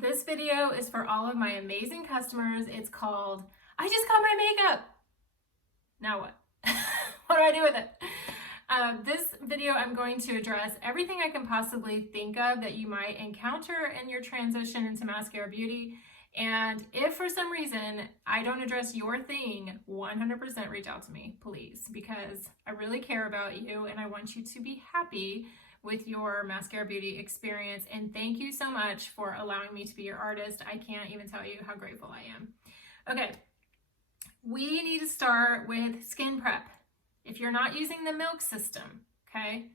This video is for all of my amazing customers. It's called, I just got my makeup. Now what? What do I do with it? This video, I'm going to address everything I can possibly think of that you might encounter in your transition into mascara beauty. And if for some reason I don't address your thing, 100% reach out to me, please, because I really care about you and I want you to be happy with your mascara beauty experience. And thank you so much for allowing me to be your artist. I can't even tell you how grateful I am. Okay, we need to start with skin prep. If you're not using the milk system, okay,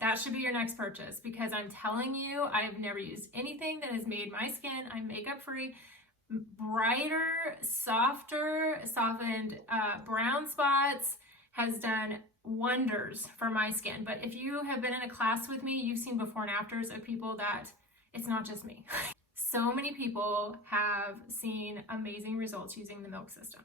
that should be your next purchase, because I'm telling you, I've never used anything that has made my skin, I'm makeup free, brighter, softer, softened brown spots, has done wonders for my skin. But if you have been in a class with me, you've seen before and afters of people that it's not just me. So many people have seen amazing results using the milk system.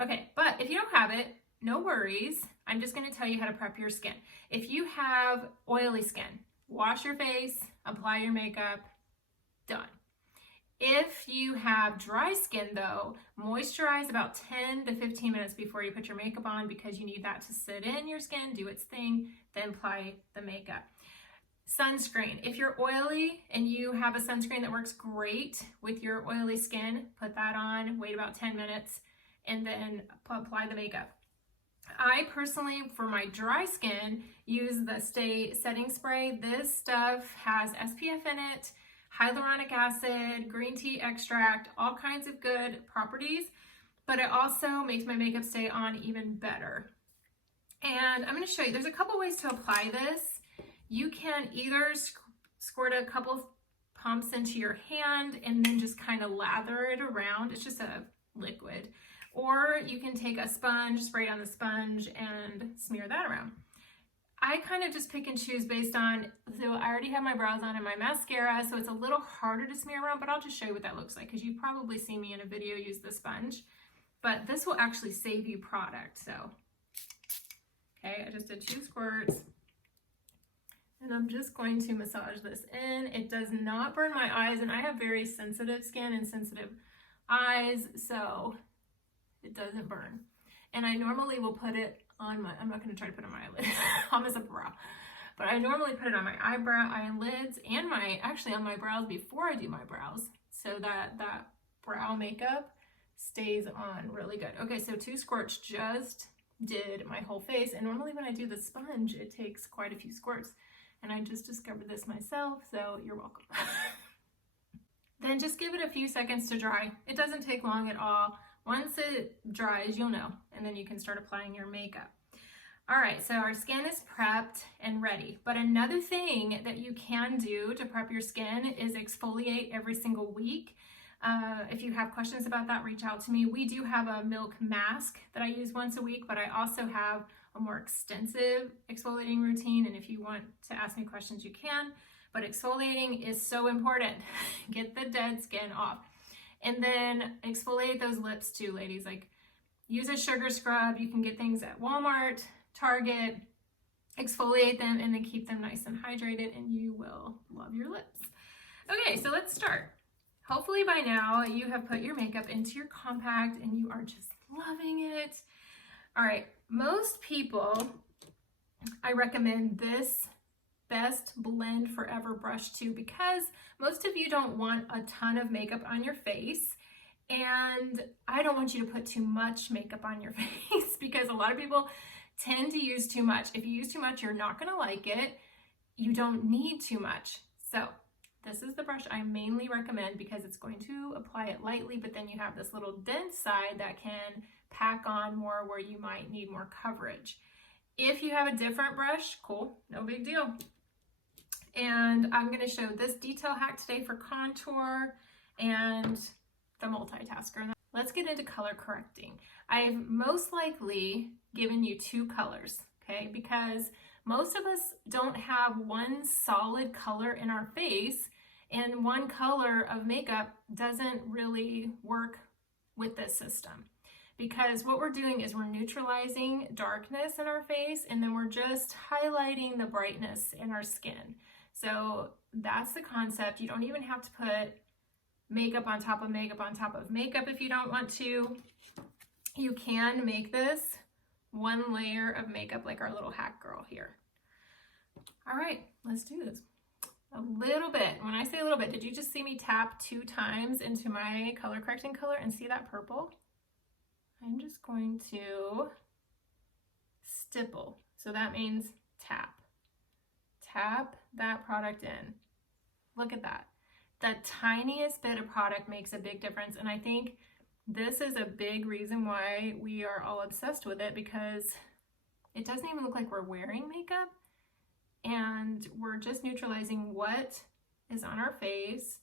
Okay, but if you don't have it, no worries. I'm just going to tell you how to prep your skin. If you have oily skin, wash your face, apply your makeup, done. If you have dry skin though, moisturize about 10 to 15 minutes before you put your makeup on, because you need that to sit in your skin, do its thing, then apply the makeup. Sunscreen. If you're oily and you have a sunscreen that works great with your oily skin, put that on, wait about 10 minutes, and then apply the makeup. I personally, for my dry skin, use the Stay Setting Spray. This stuff has SPF in it, hyaluronic acid, green tea extract, all kinds of good properties, but it also makes my makeup stay on even better. And I'm going to show you, there's a couple ways to apply this. You can either squirt a couple pumps into your hand and then just kind of lather it around. It's just a liquid. Or you can take a sponge, spray it on the sponge, and smear that around. I kind of just pick and choose based on, so I already have my brows on and my mascara, so it's a little harder to smear around, but I'll just show you what that looks like, because you've probably seen me in a video use the sponge. But this will actually save you product, so. Okay, I just did 2 squirts. And I'm just going to massage this in. It does not burn my eyes, and I have very sensitive skin and sensitive eyes, so it doesn't burn. And I normally will put it on my, I'm not going to try to put it on my eyelid, almost a brow, but I normally put it on my eyelids and actually on my brows before I do my brows, so that that brow makeup stays on really good. Okay, so 2 squirts just did my whole face, and normally when I do the sponge, it takes quite a few squirts, and I just discovered this myself, so you're welcome. Then just give it a few seconds to dry. It doesn't take long at all. Once it dries, you'll know, and then you can start applying your makeup. All right, so our skin is prepped and ready. But another thing that you can do to prep your skin is exfoliate every single week. If you have questions about that, reach out to me. We do have a milk mask that I use once a week, but I also have a more extensive exfoliating routine, and if you want to ask me questions, you can. But exfoliating is so important. Get the dead skin off. And then exfoliate those lips too, ladies. Like, use a sugar scrub. You can get things at Walmart, Target. Exfoliate them and then keep them nice and hydrated, and you will love your lips. Okay, so let's start. Hopefully by now you have put your makeup into your compact and you are just loving it. All right, most people, I recommend this Best Blend Forever brush too, because most of you don't want a ton of makeup on your face, and I don't want you to put too much makeup on your face, because a lot of people tend to use too much. If you use too much, you're not going to like it. You don't need too much. So this is the brush I mainly recommend, because it's going to apply it lightly, but then you have this little dense side that can pack on more where you might need more coverage. If you have a different brush, cool, no big deal. And I'm going to show this detail hack today for contour and the multitasker. Let's get into color correcting. I've most likely given you 2 colors, okay? Because most of us don't have one solid color in our face, and one color of makeup doesn't really work with this system. Because what we're doing is we're neutralizing darkness in our face, and then we're just highlighting the brightness in our skin. So that's the concept. You don't even have to put makeup on top of makeup on top of makeup if you don't want to. You can make this one layer of makeup like our little hack girl here. All right, let's do this. A little bit. When I say a little bit, did you just see me tap 2 times into my color correcting color and see that purple? I'm just going to stipple. So that means tap. Tap that product in. Look at that. The tiniest bit of product makes a big difference. And I think this is a big reason why we are all obsessed with it, because it doesn't even look like we're wearing makeup. And we're just neutralizing what is on our face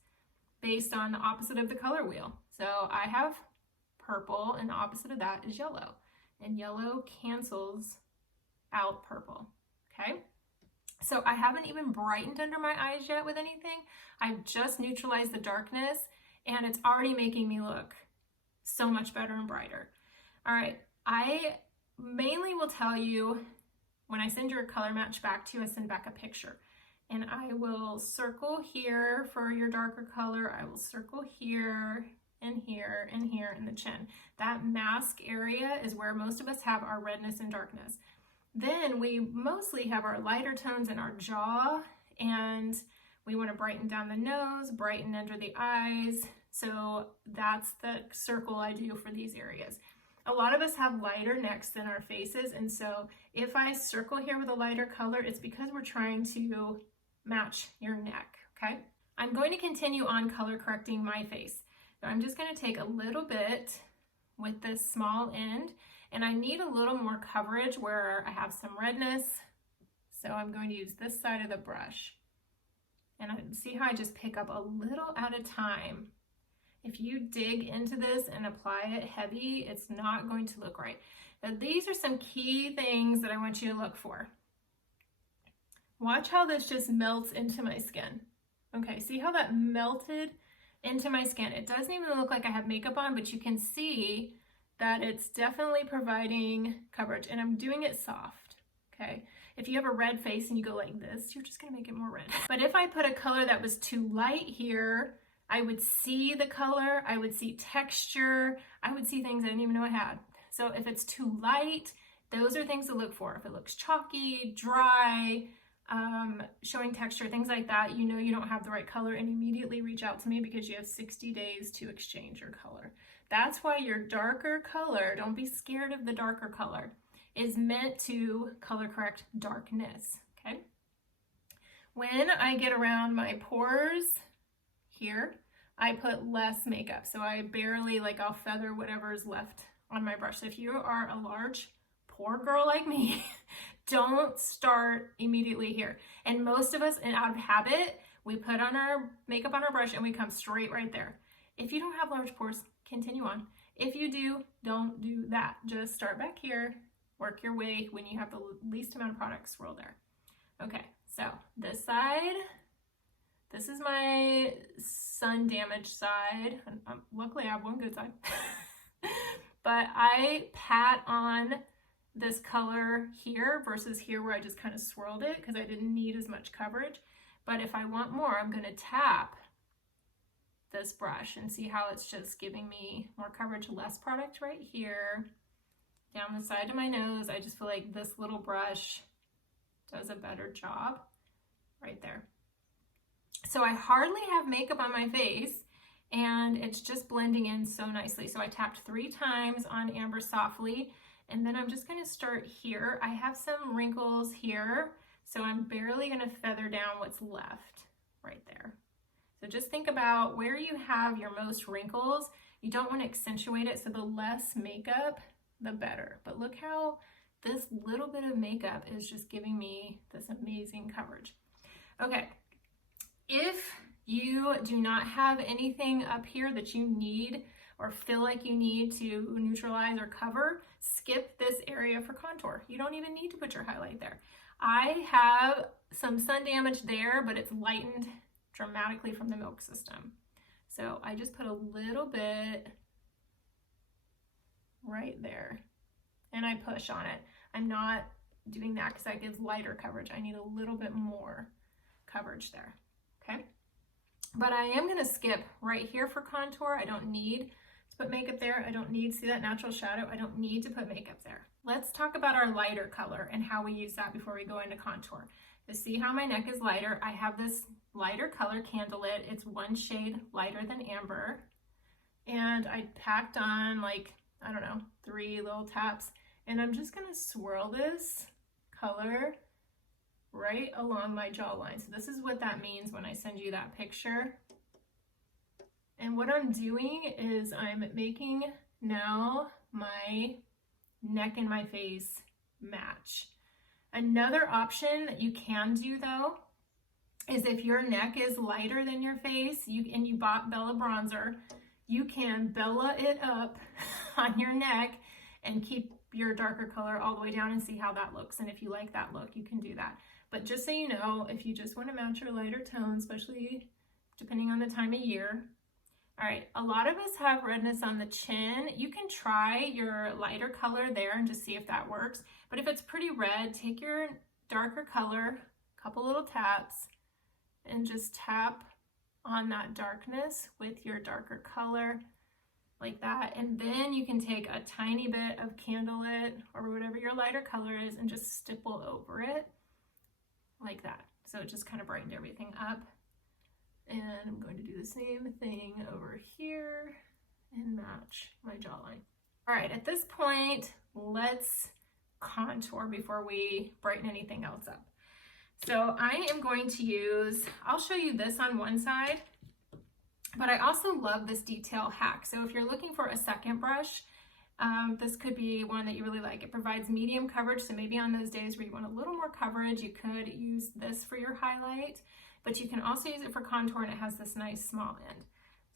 based on the opposite of the color wheel. So I have purple, and the opposite of that is yellow. And yellow cancels out purple, okay? So I haven't even brightened under my eyes yet with anything. I've just neutralized the darkness, and it's already making me look so much better and brighter. All right, I mainly will tell you, when I send your color match back to you, I send back a picture. And I will circle here for your darker color. I will circle here and here and here in the chin. That mask area is where most of us have our redness and darkness. Then we mostly have our lighter tones in our jaw, and we want to brighten down the nose, brighten under the eyes. So that's the circle I do for these areas. A lot of us have lighter necks than our faces, and so if I circle here with a lighter color, it's because we're trying to match your neck, okay? I'm going to continue on color correcting my face. So I'm just going to take a little bit with this small end, and I need a little more coverage where I have some redness, so I'm going to use this side of the brush. And see how I just pick up a little at a time. If you dig into this and apply it heavy, it's not going to look right. Now, these are some key things that I want you to look for. Watch how this just melts into my skin. Okay, see how that melted into my skin? It doesn't even look like I have makeup on, but you can see that it's definitely providing coverage, and I'm doing it soft, okay? If you have a red face and you go like this, you're just gonna make it more red. But if I put a color that was too light here, I would see the color, I would see texture, I would see things I didn't even know I had. So if it's too light, those are things to look for. If it looks chalky, dry, showing texture, things like that, you know you don't have the right color, and immediately reach out to me because you have 60 days to exchange your color. That's why your darker color, don't be scared of the darker color, is meant to color correct darkness, okay? When I get around my pores here, I put less makeup. So I barely, I'll feather whatever is left on my brush. So if you are a large pore girl like me, don't start immediately here. And most of us, out of habit, we put on our makeup on our brush and we come straight right there. If you don't have large pores, continue on. If you do, don't do that. Just start back here, work your way when you have the least amount of product, swirl there. Okay, so this side, this is my sun damaged side. Luckily I have one good side. But I pat on this color here versus here where I just kind of swirled it because I didn't need as much coverage. But if I want more, I'm going to tap this brush and see how it's just giving me more coverage, less product right here. Down the side of my nose, I just feel like this little brush does a better job right there. So I hardly have makeup on my face, and it's just blending in so nicely. So I tapped 3 times on Amber Softly, and then I'm just gonna start here. I have some wrinkles here, so I'm barely gonna feather down what's left right there. So just think about where you have your most wrinkles. You don't want to accentuate it, so the less makeup, the better. But look how this little bit of makeup is just giving me this amazing coverage. Okay, if you do not have anything up here that you need or feel like you need to neutralize or cover, skip this area for contour. You don't even need to put your highlight there. I have some sun damage there, but it's lightened dramatically from the Milk System. So I just put a little bit right there and I push on it. I'm not doing that because that gives lighter coverage. I need a little bit more coverage there, okay? But I am gonna skip right here for contour. I don't need to put makeup there. I don't need, see that natural shadow? I don't need to put makeup there. Let's talk about our lighter color and how we use that before we go into contour. To see how my neck is lighter, I have this lighter color Candlelit. It's one shade lighter than amber. And I packed on like, I don't know, 3 little taps. And I'm just gonna swirl this color right along my jawline. So this is what that means when I send you that picture. And what I'm doing is I'm making now my neck and my face match. Another option that you can do though is if your neck is lighter than your face and you bought Bella bronzer, you can Bella it up on your neck and keep your darker color all the way down and see how that looks. And if you like that look, you can do that. But just so you know, if you just want to match your lighter tone, especially depending on the time of year. All right, a lot of us have redness on the chin. You can try your lighter color there and just see if that works. But if it's pretty red, take your darker color, a couple little taps, and just tap on that darkness with your darker color like that. And then you can take a tiny bit of Candlelit or whatever your lighter color is and just stipple over it like that. So it just kind of brightened everything up. And I'm going to do the same thing over here and match my jawline. All right, at this point, let's contour before we brighten anything else up. So I am going to use, I'll show you this on one side, but I also love this detail hack. So if you're looking for a second brush, this could be one that you really like. It provides medium coverage, so maybe on those days where you want a little more coverage, you could use this for your highlight, but you can also use it for contour, and it has this nice small end.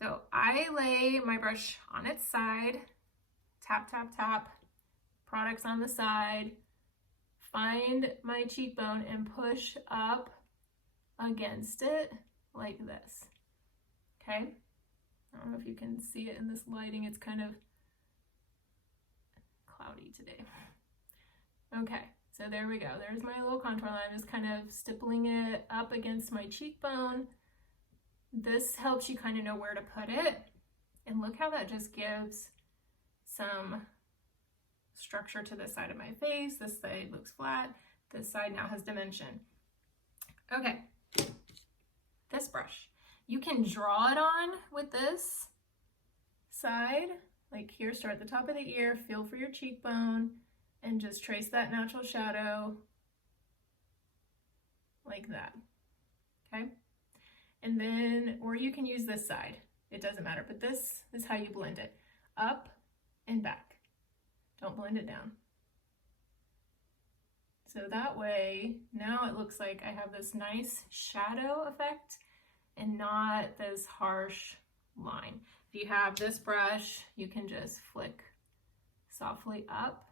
So I lay my brush on its side, tap, tap, tap, products on the side, find my cheekbone and push up against it like this, okay? I don't know if you can see it in this lighting, it's kind of cloudy today. Okay, so there we go. There's my little contour line. I'm just kind of stippling it up against my cheekbone. This helps you kind of know where to put it. And look how that just gives some structure to this side of my face. This side looks flat. This side now has dimension. Okay, this brush. You can draw it on with this side. Like here, start at the top of the ear, feel for your cheekbone, and just trace that natural shadow like that, okay? And then, or you can use this side, it doesn't matter, but this is how you blend it, up and back. Don't blend it down. So that way, now it looks like I have this nice shadow effect and not this harsh line. If you have this brush, you can just flick softly up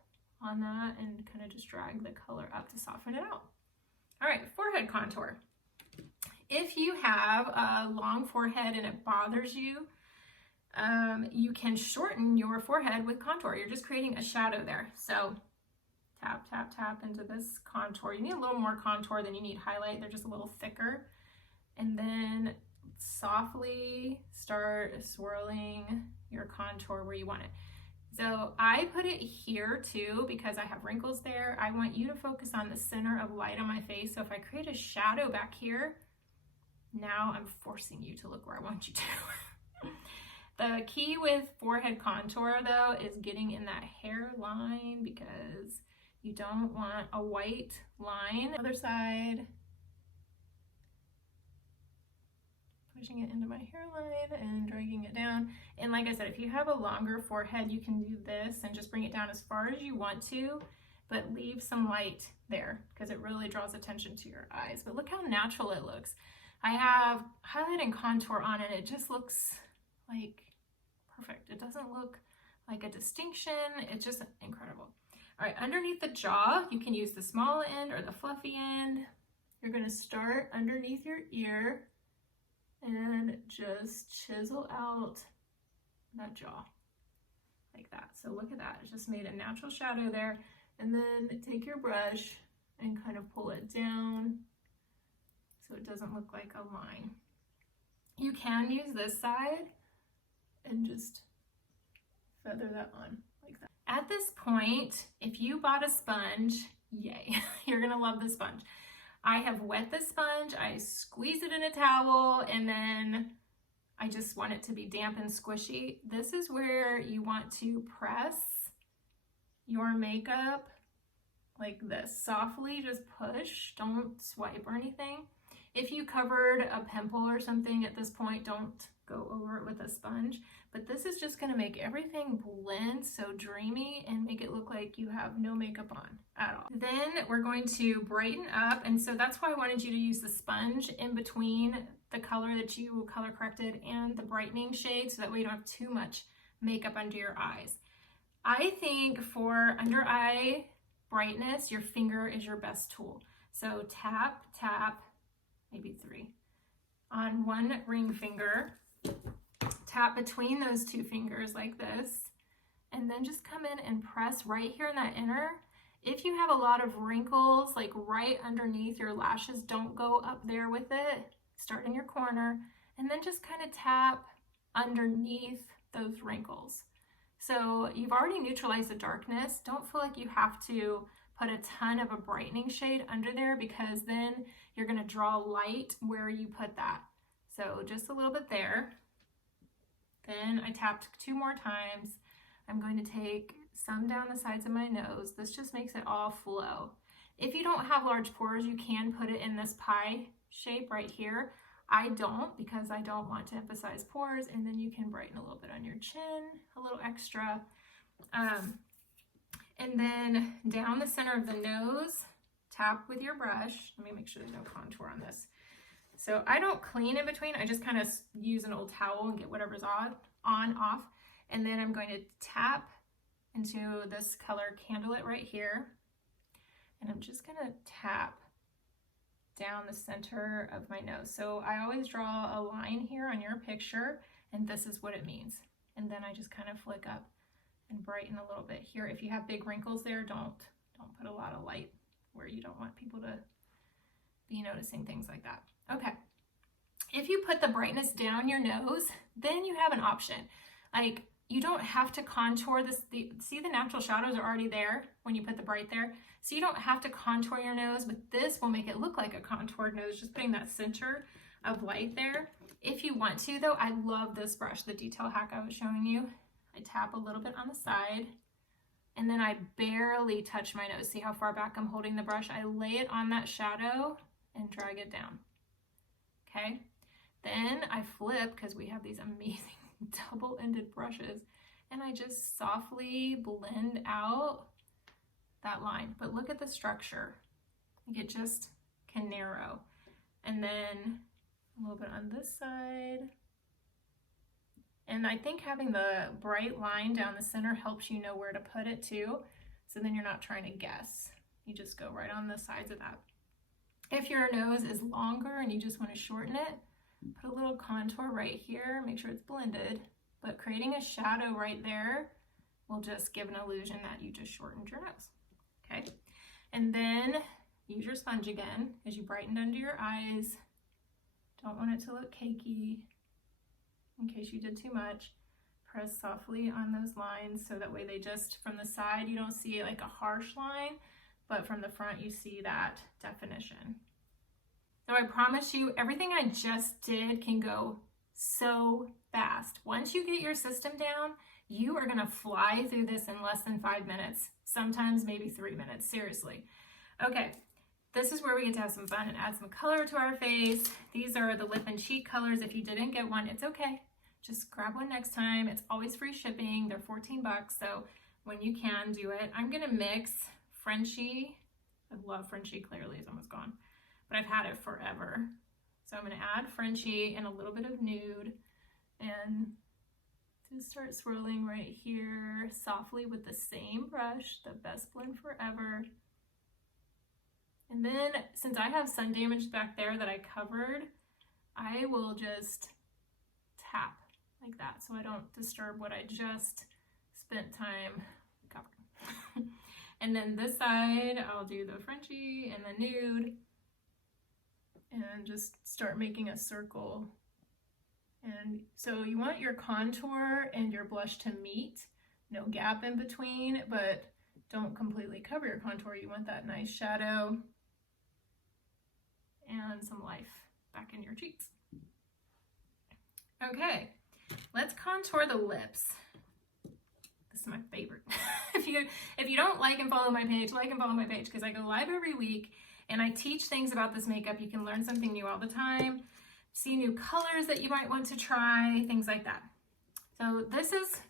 on that and kind of just drag the color up to soften it out. All right, forehead contour. If you have a long forehead and it bothers you, you can shorten your forehead with contour. You're just creating a shadow there. So tap, tap, tap into this contour. You need a little more contour than you need highlight. They're just a little thicker. And then softly start swirling your contour where you want it. So I put it here too because I have wrinkles there. I want you to focus on the center of light on my face. So if I create a shadow back here, now I'm forcing you to look where I want you to. The key with forehead contour though is getting in that hairline because you don't want a white line. Other side. Pushing it into my hairline and dragging it down. And like I said, if you have a longer forehead, you can do this and just bring it down as far as you want to, but leave some light there because it really draws attention to your eyes. But look how natural it looks. I have highlight and contour on it. It just looks like perfect. It doesn't look like a distinction. It's just incredible. All right, underneath the jaw, you can use the small end or the fluffy end. You're gonna start underneath your ear and just chisel out that jaw like that. So look at that, it just made a natural shadow there. And then take your brush and kind of pull it down so it doesn't look like a line. You can use this side and just feather that on like that. At this point, if you bought a sponge, yay, you're gonna love the sponge. I have wet the sponge, I squeeze it in a towel, and then I just want it to be damp and squishy. This is where you want to press your makeup like this. Softly, just push, don't swipe or anything. If you covered a pimple or something at this point, don't go over it with a sponge. But this is just gonna make everything blend so dreamy and make it look like you have no makeup on at all. Then we're going to brighten up, and so that's why I wanted you to use the sponge in between the color that you color corrected and the brightening shade, so that way you don't have too much makeup under your eyes. I think for under eye brightness, your finger is your best tool. So tap, tap, maybe 3 on one ring finger, tap between those 2 fingers like this, and then just come in and press right here in that inner. If you have a lot of wrinkles, like right underneath your lashes, don't go up there with it. Start in your corner, and then just kind of tap underneath those wrinkles. So you've already neutralized the darkness. Don't feel like you have to put a ton of a brightening shade under there, because then you're gonna draw light where you put that. So just a little bit there. Then I tapped 2 more times. I'm going to take some down the sides of my nose. This just makes it all flow. If you don't have large pores, you can put it in this pie shape right here. I don't, because I don't want to emphasize pores. And then you can brighten a little bit on your chin, a little extra. And then down the center of the nose, tap with your brush. Let me make sure there's no contour on this. So I don't clean in between. I just kind of use an old towel and get whatever's on, off. And then I'm going to tap into this color Candlelit right here. And I'm just gonna tap down the center of my nose. So I always draw a line here on your picture, and this is what it means. And then I just kind of flick up and brighten a little bit here. If you have big wrinkles there, don't put a lot of light where you don't want people to be noticing things like that. Okay, if you put the brightness down your nose, then you have an option. Like, you don't have to contour this. See, the natural shadows are already there when you put the bright there. So you don't have to contour your nose, but this will make it look like a contoured nose, just putting that center of light there. If you want to though, I love this brush, the detail hack I was showing you. I tap a little bit on the side, and then I barely touch my nose. See how far back I'm holding the brush? I lay it on that shadow and drag it down. Okay, then I flip, because we have these amazing double-ended brushes, and I just softly blend out that line. But look at the structure. It just can narrow. And then a little bit on this side. And I think having the bright line down the center helps you know where to put it too. So then you're not trying to guess. You just go right on the sides of that. If your nose is longer and you just want to shorten it, put a little contour right here, make sure it's blended, but creating a shadow right there will just give an illusion that you just shortened your nose, okay? And then use your sponge again as you brighten under your eyes. Don't want it to look cakey in case you did too much. Press softly on those lines so that way they just, from the side, you don't see like a harsh line, but from the front you see that definition. So I promise you, everything I just did can go so fast. Once you get your system down, you are gonna fly through this in less than 5 minutes, sometimes maybe 3 minutes, seriously. Okay, this is where we get to have some fun and add some color to our face. These are the lip and cheek colors. If you didn't get one, it's okay. Just grab one next time. It's always free shipping. They're 14 bucks, so when you can, do it. I'm gonna mix Frenchie. I love Frenchie. Clearly, it's almost gone, but I've had it forever. So I'm gonna add Frenchie and a little bit of nude, and just start swirling right here softly with the same brush, the best blend forever. And then, since I have sun damage back there that I covered, I will just tap like that so I don't disturb what I just spent time covering. And then this side, I'll do the Frenchie and the nude and just start making a circle And so you want your contour and your blush to meet, no gap in between, but don't completely cover your contour. You want that nice shadow and some life back in your cheeks. Okay, let's contour the lips. This is my favorite. If you don't like and follow my page, like and follow my page, because I go live every week and I teach things about this makeup. You can learn something new all the time, see new colors that you might want to try, things like that. So this is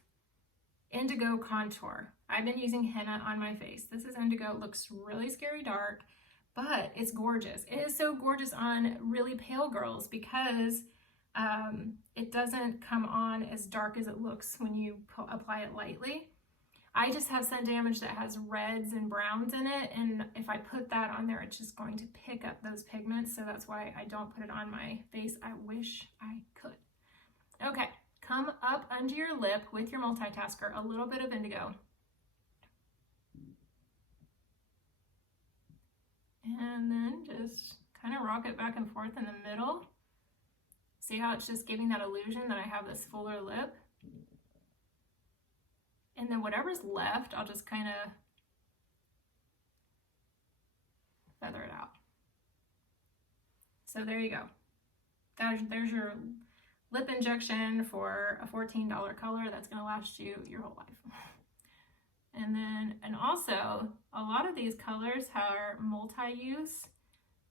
Indigo Contour. I've been using henna on my face. This is Indigo. It looks really scary dark, but it's gorgeous. It is so gorgeous on really pale girls because it doesn't come on as dark as it looks when you apply it lightly. I just have sun damage that has reds and browns in it, and if I put that on there, it's just going to pick up those pigments, so that's why I don't put it on my face. I wish I could. Okay, come up under your lip with your multitasker, a little bit of Indigo. And then just kind of rock it back and forth in the middle. See how it's just giving that illusion that I have this fuller lip? And then whatever's left, I'll just kind of feather it out. So there you go. There's your lip injection for a $14 color that's going to last you your whole life. And also, a lot of these colors are multi-use,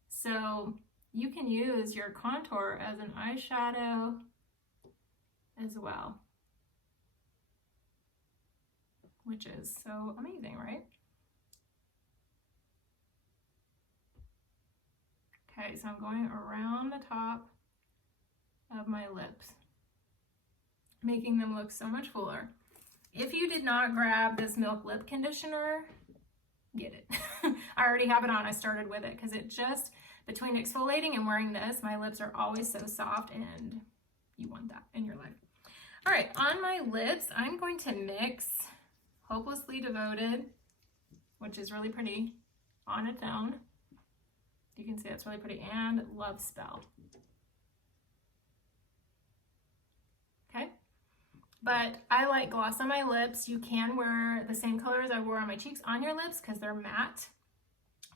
so you can use your contour as an eyeshadow as well, which is so amazing, right? Okay, so I'm going around the top of my lips, making them look so much fuller. If you did not grab this Milk Lip Conditioner, get it. I already have it on. I started with it because it just, between exfoliating and wearing this, my lips are always so soft, and you want that in your life. All right, on my lips, I'm going to mix Hopelessly Devoted, which is really pretty on its own. You can see it's really pretty, and Love Spell. Okay, but I like gloss on my lips. You can wear the same colors I wore on my cheeks on your lips because they're matte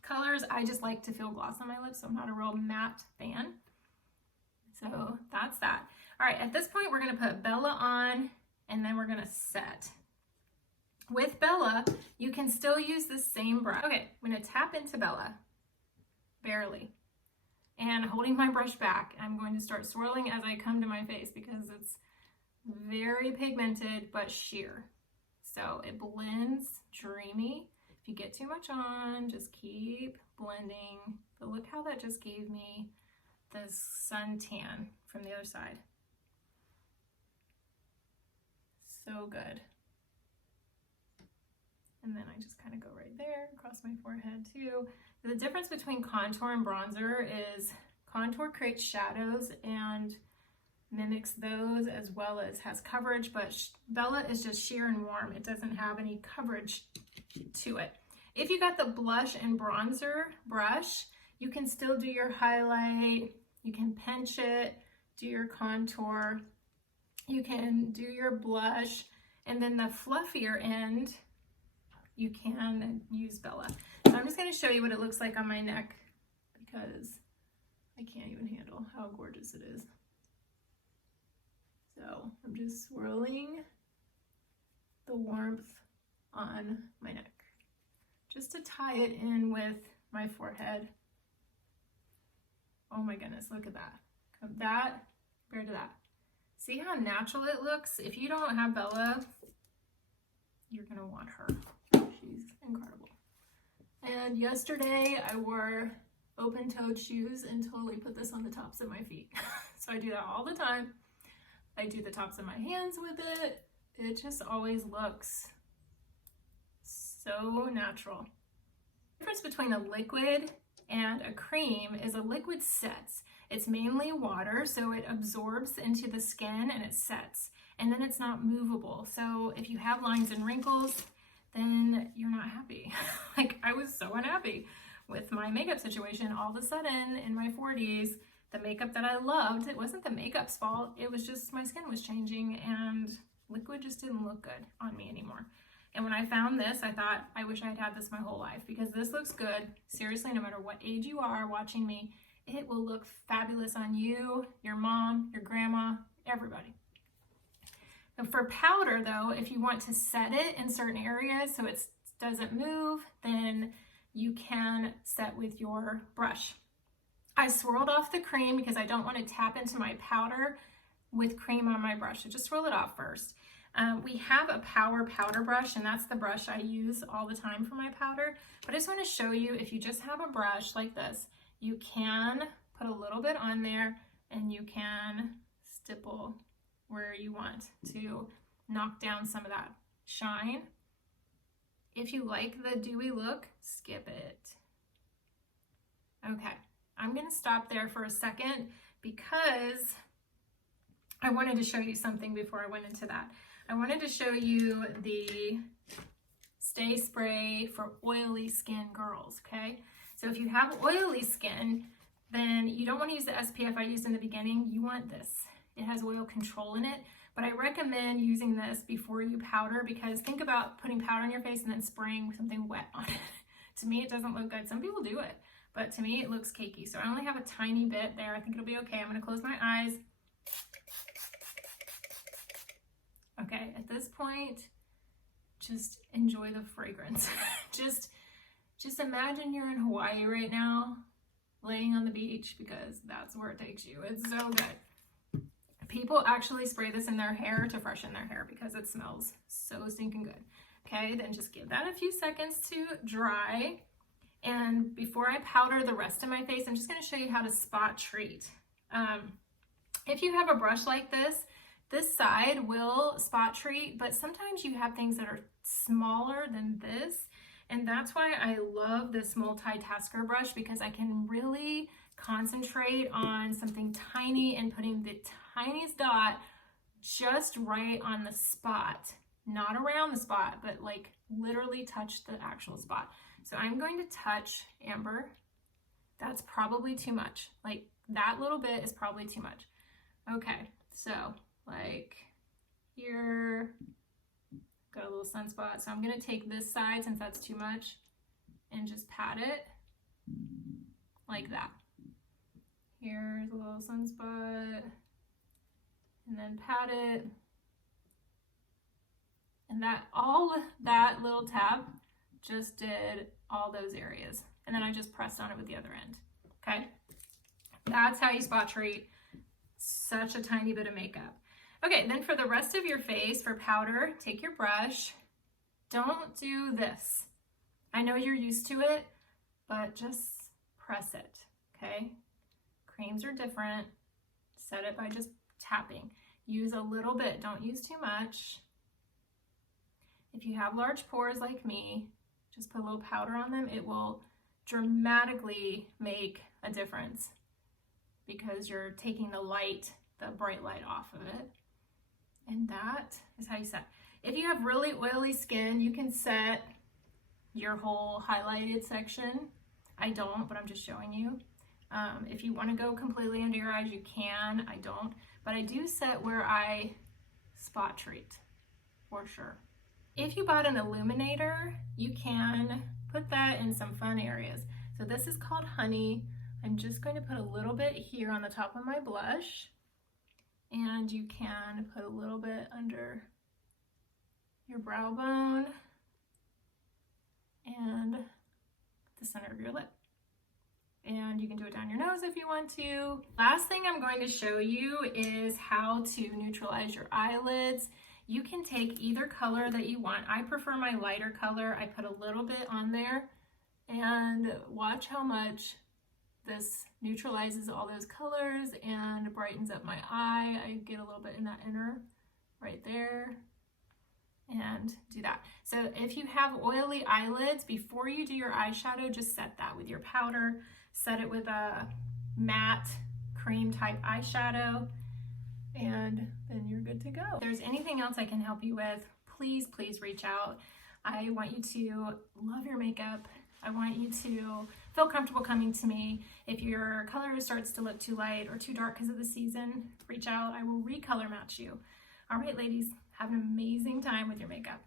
colors. I just like to feel gloss on my lips, so I'm not a real matte fan. So that's that. All right, at this point, we're gonna put Bella on, and then we're gonna set. With Bella, you can still use the same brush. Okay, I'm gonna tap into Bella, barely. And holding my brush back, I'm going to start swirling as I come to my face because it's very pigmented, but sheer. So it blends dreamy. If you get too much on, just keep blending. But look how that just gave me this sun tan from the other side. So good. And then I just kind of go right there, across my forehead too. The difference between contour and bronzer is contour creates shadows and mimics those as well as has coverage, but Bella is just sheer and warm. It doesn't have any coverage to it. If you got the blush and bronzer brush, you can still do your highlight, you can pinch it, do your contour, you can do your blush, and then the fluffier end, you can use Bella. So I'm just going to show you what it looks like on my neck because I can't even handle how gorgeous it is. So I'm just swirling the warmth on my neck just to tie it in with my forehead. Oh my goodness, look at that. That compared to that. See how natural it looks? If you don't have Bella, you're going to want her. She's incredible. And yesterday I wore open-toed shoes and totally put this on the tops of my feet. So I do that all the time. I do the tops of my hands with it. It just always looks so natural. The difference between a liquid and a cream is a liquid sets. It's mainly water, so it absorbs into the skin and it sets. And then it's not movable. So if you have lines and wrinkles, then you're not happy. Like I was so unhappy with my makeup situation all of a sudden in my 40s the makeup that I loved. It wasn't the makeup's fault. It was just my skin was changing and liquid just didn't look good on me anymore. And when I found this, I thought, I wish I had had this my whole life, because this looks good. Seriously, no matter what age you are watching me, it will look fabulous on you, your mom, your grandma, everybody. And for powder though, if you want to set it in certain areas so it doesn't move, then you can set with your brush. I swirled off the cream because I don't want to tap into my powder with cream on my brush. So just swirl it off first. We have a Power powder brush, and that's the brush I use all the time for my powder. But I just want to show you, if you just have a brush like this, you can put a little bit on there and you can stipple where you want to knock down some of that shine. If you like the dewy look, skip it. Okay, I'm gonna stop there for a second because I wanted to show you something before I went into that. I wanted to show you the Stay Spray for oily skin girls, okay? So if you have oily skin, then you don't want to use the SPF I used in the beginning. You want this. It has oil control in it, but I recommend using this before you powder, because think about putting powder on your face and then spraying something wet on it. To me, it doesn't look good. Some people do it, but to me, it looks cakey. So I only have a tiny bit there. I think it'll be okay. I'm going to close my eyes. Okay, at this point, just enjoy the fragrance. Just imagine you're in Hawaii right now, laying on the beach, because that's where it takes you. It's so good. People actually spray this in their hair to freshen their hair because it smells so stinking good. Okay, then just give that a few seconds to dry. And before I powder the rest of my face, I'm just going to show you how to spot treat. If you have a brush like this side will spot treat, but sometimes you have things that are smaller than this. And that's why I love this multitasker brush, because I can really concentrate on something tiny and putting the tiniest dot just right on the spot, not around the spot, but like literally touch the actual spot. So I'm going to touch Amber. That's probably too much. Like that little bit is probably too much. Okay, so like here, got a little sunspot. So I'm gonna take this side, since that's too much, and just pat it like that. Here's a little sunspot, and then pat it. And that little tap just did all those areas. And then I just pressed on it with the other end, okay? That's how you spot treat such a tiny bit of makeup. Okay, then for the rest of your face, for powder, take your brush. Don't do this. I know you're used to it, but just press it, okay? Creams are different. Set it by just tapping. Use a little bit, don't use too much. If you have large pores like me, just put a little powder on them. It will dramatically make a difference because you're taking the bright light off of it. And that is how you set. If you have really oily skin, you can set your whole highlighted section. I don't, but I'm just showing you. If you want to go completely under your eyes, you can. I don't, but I do set where I spot treat for sure. If you bought an illuminator, you can put that in some fun areas. So this is called Honey. I'm just going to put a little bit here on the top of my blush, and you can put a little bit under your brow bone and the center of your lip. And you can do it down your nose if you want to. Last thing I'm going to show you is how to neutralize your eyelids. You can take either color that you want. I prefer my lighter color. I put a little bit on there, and watch how much this neutralizes all those colors and brightens up my eye. I get a little bit in that inner right there, and do that. So if you have oily eyelids, before you do your eyeshadow, just set that with your powder. Set it with a matte cream type eyeshadow, and then you're good to go. If there's anything else I can help you with, please, please reach out. I want you to love your makeup. I want you to feel comfortable coming to me. If your color starts to look too light or too dark because of the season, reach out. I will recolor match you. All right, ladies, have an amazing time with your makeup.